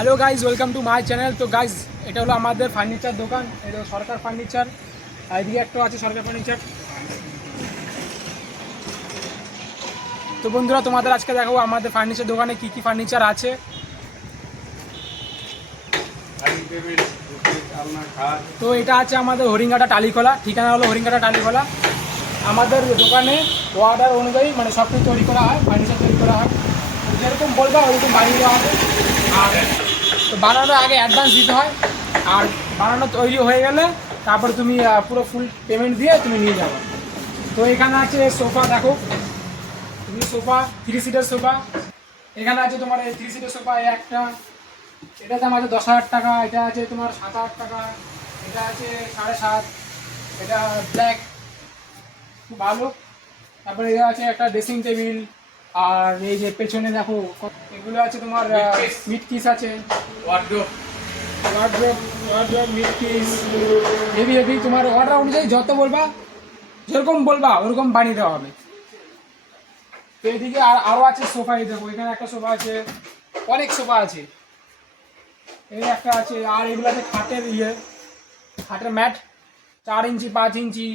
Hello guys, welcome to my channel. তো guys, এটা হলো আমাদের ফার্নিচার দোকান। এটা সরকার ফার্নিচার, আর এদিকে একটা আছে সরকার ফার্নিচার। তো বন্ধুরা, তোমাদের আজকে দেখাবো আমাদের ফার্নিচার দোকানে কি কি ফার্নিচার আছে। তো এটা আছে আমাদের হরিঙ্গাটা টালিখোলা, ঠিকানা হলো হরিঙ্গাটা টালিখোলা। আমাদের দোকানে অর্ডার অনুযায়ী মানে সব কিছু তৈরি করা হয়, ফার্নিচার তৈরি করা হয়। যেরকম বলবা ওইরকম বানিয়ে দেওয়া হবে। আর তো বানানোর আগে অ্যাডভান্স দিতে হয়, আর বানানো তৈরি হয়ে গেলে তারপরে তুমি পুরো ফুল পেমেন্ট দিয়ে তুমি নিয়ে যাবো। তো এখানে আছে সোফা, দেখো তুমি সোফা, 3 সিটের সোফা। এখানে আছে তোমার 3 সিটের সোফা একটা, এটা দাম আছে 10,000 টাকা। এটা আছে তোমার 7,000 টাকা। এটা আছে 7,500। এটা ব্ল্যাক, খুব ভালো। তারপরে এটা আছে একটা ড্রেসিং টেবিল। আর এই যে পেছনে দেখো এগুলো আছে তোমার মিড কিস আছে, wardrobe mid kiss, heavy heavy. তোমার অর্ডার অনুযায়ী যত বলবা, যেরকম বলবা ওরকম বানিয়ে দেওয়া হবে। তো এদিকে আরও আছে সোফা। এই দেখো এখানে একটা সোফা আছে, অনেক সোফা আছে। এই একটা আছে। আর এগুলো আছে খাটের খাটের ম্যাট, 4 ইঞ্চি 5 ইঞ্চি।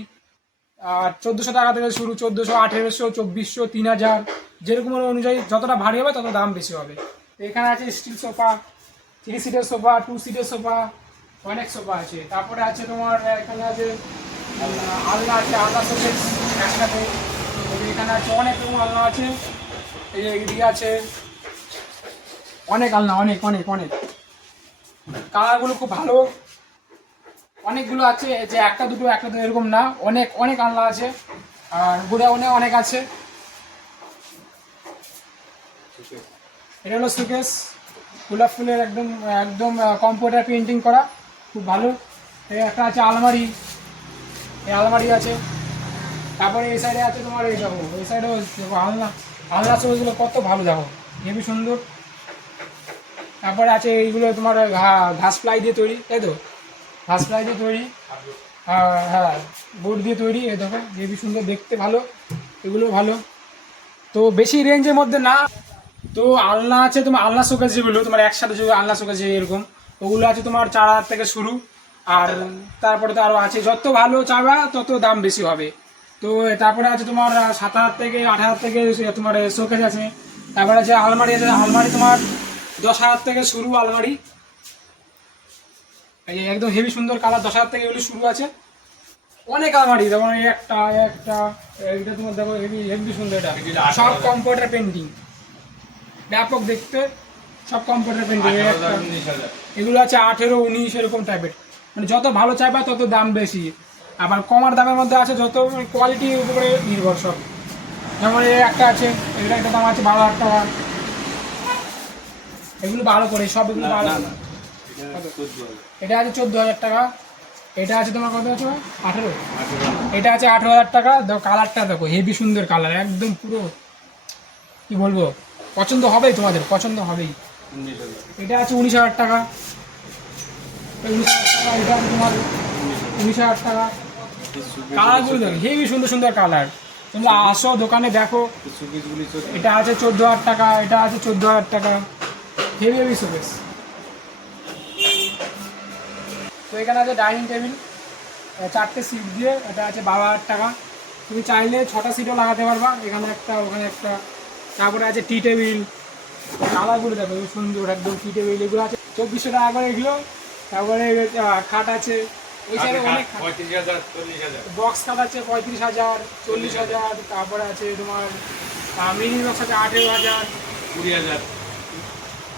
আর 1400 টাকা থেকে শুরু, 1400, 1800, 2400, 3000, যেরকম অনুযায়ী যতটা ভারী হবে তত দাম বেশি হবে। তো এখানে আছে স্টিল সোফা, 3 সিটের সোফা, 2 সিটের সোফা, অনেক সোফা আছে। তারপরে আছে তোমার এখানে আছে আলনা আছে, আলনা শোকেস একসাথে। এখানে আছে অনেক রকম আলনা আছে। এই যে এদিকে আছে অনেক আলনা, অনেক অনেক অনেক। কালারগুলো খুব ভালো, অনেকগুলো আছে, যে একটা দুটো এরকম না, অনেক অনেক আলনা আছে। আর গোডাউনে অনেক আছে। এটা হলো শোকেস, গোলাপ ফুলের একদম একদম কম্পিউটার পেন্টিং করা, খুব ভালো। এই একটা আছে আলমারি, এই আলমারি আছে। তারপরে এই সাইডে আছে তোমার এই দেখো, এই সাইডেও দেখো আলনা, আলনা শোকেসগুলো কত ভালো, দেখো হেবি সুন্দর। তারপরে আছে এইগুলো তোমার ঘাস প্লাই দিয়ে তৈরি, তাই তো, ঘাস প্লাই দিয়ে তৈরি। হ্যাঁ, বোর্ড দিয়ে তৈরি। এই দেখো হেবি সুন্দর, দেখতে ভালো, এগুলো ভালো। তো বেশি রেঞ্জের মধ্যে না। তো আলনা আছে তোমার, আলনা শোকেস যেগুলো তোমার একসাথে যে আলনা শোকেস এরকম, ওগুলো আছে তোমার 4,000 থেকে শুরু। আর তারপরে তো আরও আছে, যত ভালো চাইবা তত দাম বেশি হবে। তো তারপরে আছে তোমার 7,000 থেকে 8,000 থেকে তোমার শোকেস আছে। তারপরে আছে আলমারি আছে, আলমারি তোমার 10,000 থেকে শুরু আলমারি। এই একদম হেভি সুন্দর কালার, 10,000 থেকে এগুলো শুরু আছে। অনেক আলমারি, যেমন একটা একটা এটা তোমার দেখো হেভি হেভি সুন্দর। এটা সব কম্পিউটার পেন্টিং, ব্যাপক দেখতে, সব কম্পিউটার পেন্টিং। এগুলো আছে 18, 19 এরকম টাইপের, মানে যত ভালো চাইবা তত দাম বেশি। আবার কমার দামের মধ্যে আছে, যত কোয়ালিটির উপরে নির্ভর সব। যেমন এই একটা আছে, এটা দাম আছে 12,000 টাকা। এগুলো ভালো করে সব, এগুলো ভালো। এটা আছে 14,000 টাকা। এটা আছে তোমার কত আছে, 18। এটা আছে 18,000 টাকা। দেখো কালারটা, দেখো হেভি সুন্দর কালার, একদম পুরো কি বলবো, পছন্দ হবেই, তোমাদের পছন্দ হবেই। এটা আছে 19,000 টাকা। 19,000 টাকা। এটা আছে তোমার 19,000 টাকা। কালারগুলো দেখো হেভি সুন্দর সুন্দর কালার, তোমরা আসো দোকানে দেখো। এটা আছে 14,000 টাকা। এটা আছে 14,000 টাকা, হেভি হেভি শোকেস। তো এখানে আছে ডাইনিং টেবিল, 4টে সিট দিয়ে, এটা আছে 12,000 টাকা। তুমি চাইলে 6টা সিটও লাগাতে পারবা, এখানে একটা ওখানে একটা। তারপরে আছে টি টেবিল, কালারগুলো দেখো সুন্দর একদম, টি টেবিল এগুলো আছে 2,400 টাকা করে এগুলো। তারপরে খাট আছে, ওই সাইডে অনেক বক্স খাট আছে 35,000, 40,000। তারপরে আছে তোমার মিনি বক্স আছে 18,000, 20,000।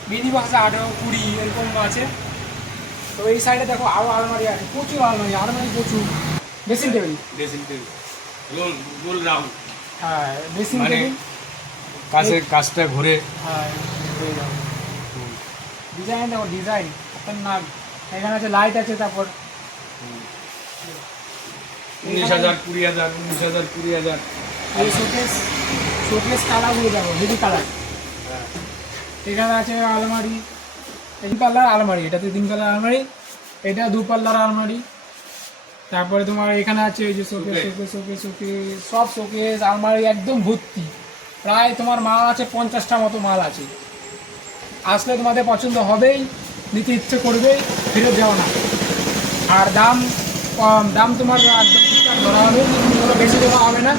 মিনি বক্স আছে 18, 20 এরকম আছে। তো এই সাইডে দেখো আরও আলমারি আছে, প্রচুর আলমারি, আলমারি প্রচুর। ড্রেসিং টেবিল, হ্যাঁ ড্রেসিং টেবিল, কাজটা ঘুরে। হ্যাঁ ডিজাইন দেখো, ডিজাইন খতরনাক। এখানে আছে লাইট আছে। তারপর 19,000, 20,000, 19,000, 20,000। এই শোকেস, শোকেস কালারগুলো দেখো হেভি কালার। এখানে আছে আলমারি, 3 পাল্লার আলমারি, এটাতে 3 পাল্লার আলমারি, এটা 2 পাল্লার আলমারি। তারপরে তোমার এখানে আছে এই যে শোকেস, শোকেস শোকেস শোকেস, সব শোকেস আলমারি একদম ভর্তি। প্রায় তোমার মাল আছে 50টা মতো মাল আছে। আসলে তোমাদের পছন্দ হবেই, নিতে ইচ্ছে করবেই, ফেরত যাওয়া না। আর দাম কম, দাম তোমার একদম ঠিকঠাক ধরা হবে, কোনো বেশি দেওয়া হবে না।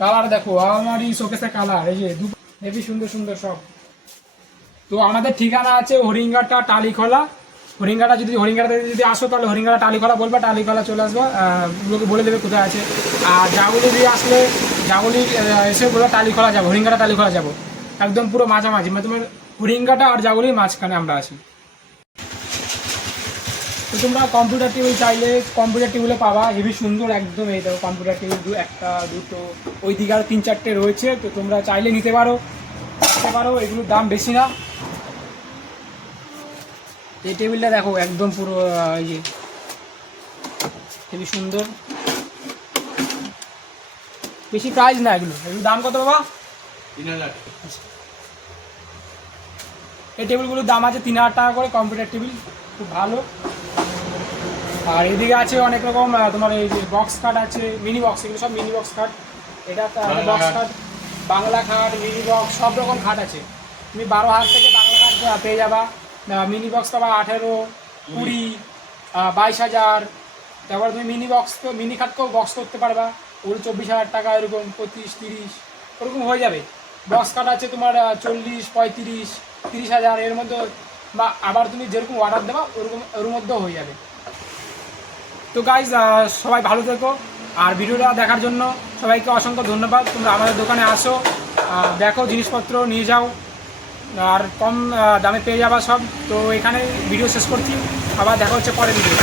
কালার দেখো, আমার এই শোকেসের কালার, এই যে হেবি সুন্দর সুন্দর সব। তো আমাদের ঠিকানা আছে হরিঙ্গাটা টালিখোলা। হরিঙ্গাটাতে যদি আসো তাহলে হরিঙ্গাটা টালিখোলা বলবা, টালিখোলা চলে আসবা, লোকে বলে দেবে কোথায় আছে। আর জাগুলি দিয়ে আসলে জাগুলি এসে বলবো টালিখোলা যাবো, হরিঙ্গাটা টালিখোলা যাবো, একদম পুরো মাঝামাঝি, মানে তোমার হরিঙ্গাটা আর জাগুলির মাঝখানে আমরা আছি। তো তোমরা কম্পিউটার টেবিল চাইলে কম্পিউটার টেবিলে পাবা, হেভি সুন্দর একদম। এই দেখো কম্পিউটার টেবিল একটা দুটো, ওই দিকে আরও 3-4টে রয়েছে। তো তোমরা চাইলে নিতে পারো, এগুলোর দাম বেশি না। এই টেবিলটা দেখো একদম পুরো এই যে হেভি সুন্দর, বেশি প্রাইস না এগুলোর দাম কত বাবা? 3000। এই টেবিলগুলোর দাম আছে 3000 টাকা করে, কম্পিউটার টেবিল খুব ভালো। আর এদিকে আছে অনেক রকম তোমার এই যে বক্স খাট আছে, মিনি বক্স, এগুলো সব মিনি বক্স খাট। এটা বক্স খাট, বাংলা খাট, মিনি বক্স, সব রকম খাট আছে। তুমি 12,000 থেকে বাংলা খাট পেয়ে যাবা, মিনি বক্স পাবা 18, 20, 22,000। তারপর তুমি মিনি খাটকেও বক্স করতে পারবা, ওগুলো 24,000 টাকা, এরকম 25-30 ওরকম হয়ে যাবে। বক্স খাট আছে তোমার 40, 35, 30,000 এর মধ্যে, বা আবার তুমি যেরকম অর্ডার দেবা ওর মধ্যেও হয়ে যাবে। তো গাইজ সবাই ভালো থেকো, আর ভিডিওটা দেখার জন্য সবাইকে অসংখ্য ধন্যবাদ। তোমরা আমাদের দোকানে আসো, দেখো, জিনিসপত্র নিয়ে যাও, আর কম দামে পেয়ে যাবা সব। তো এখানে ভিডিও শেষ করছি, আবার দেখা হচ্ছে পরের ভিডিও।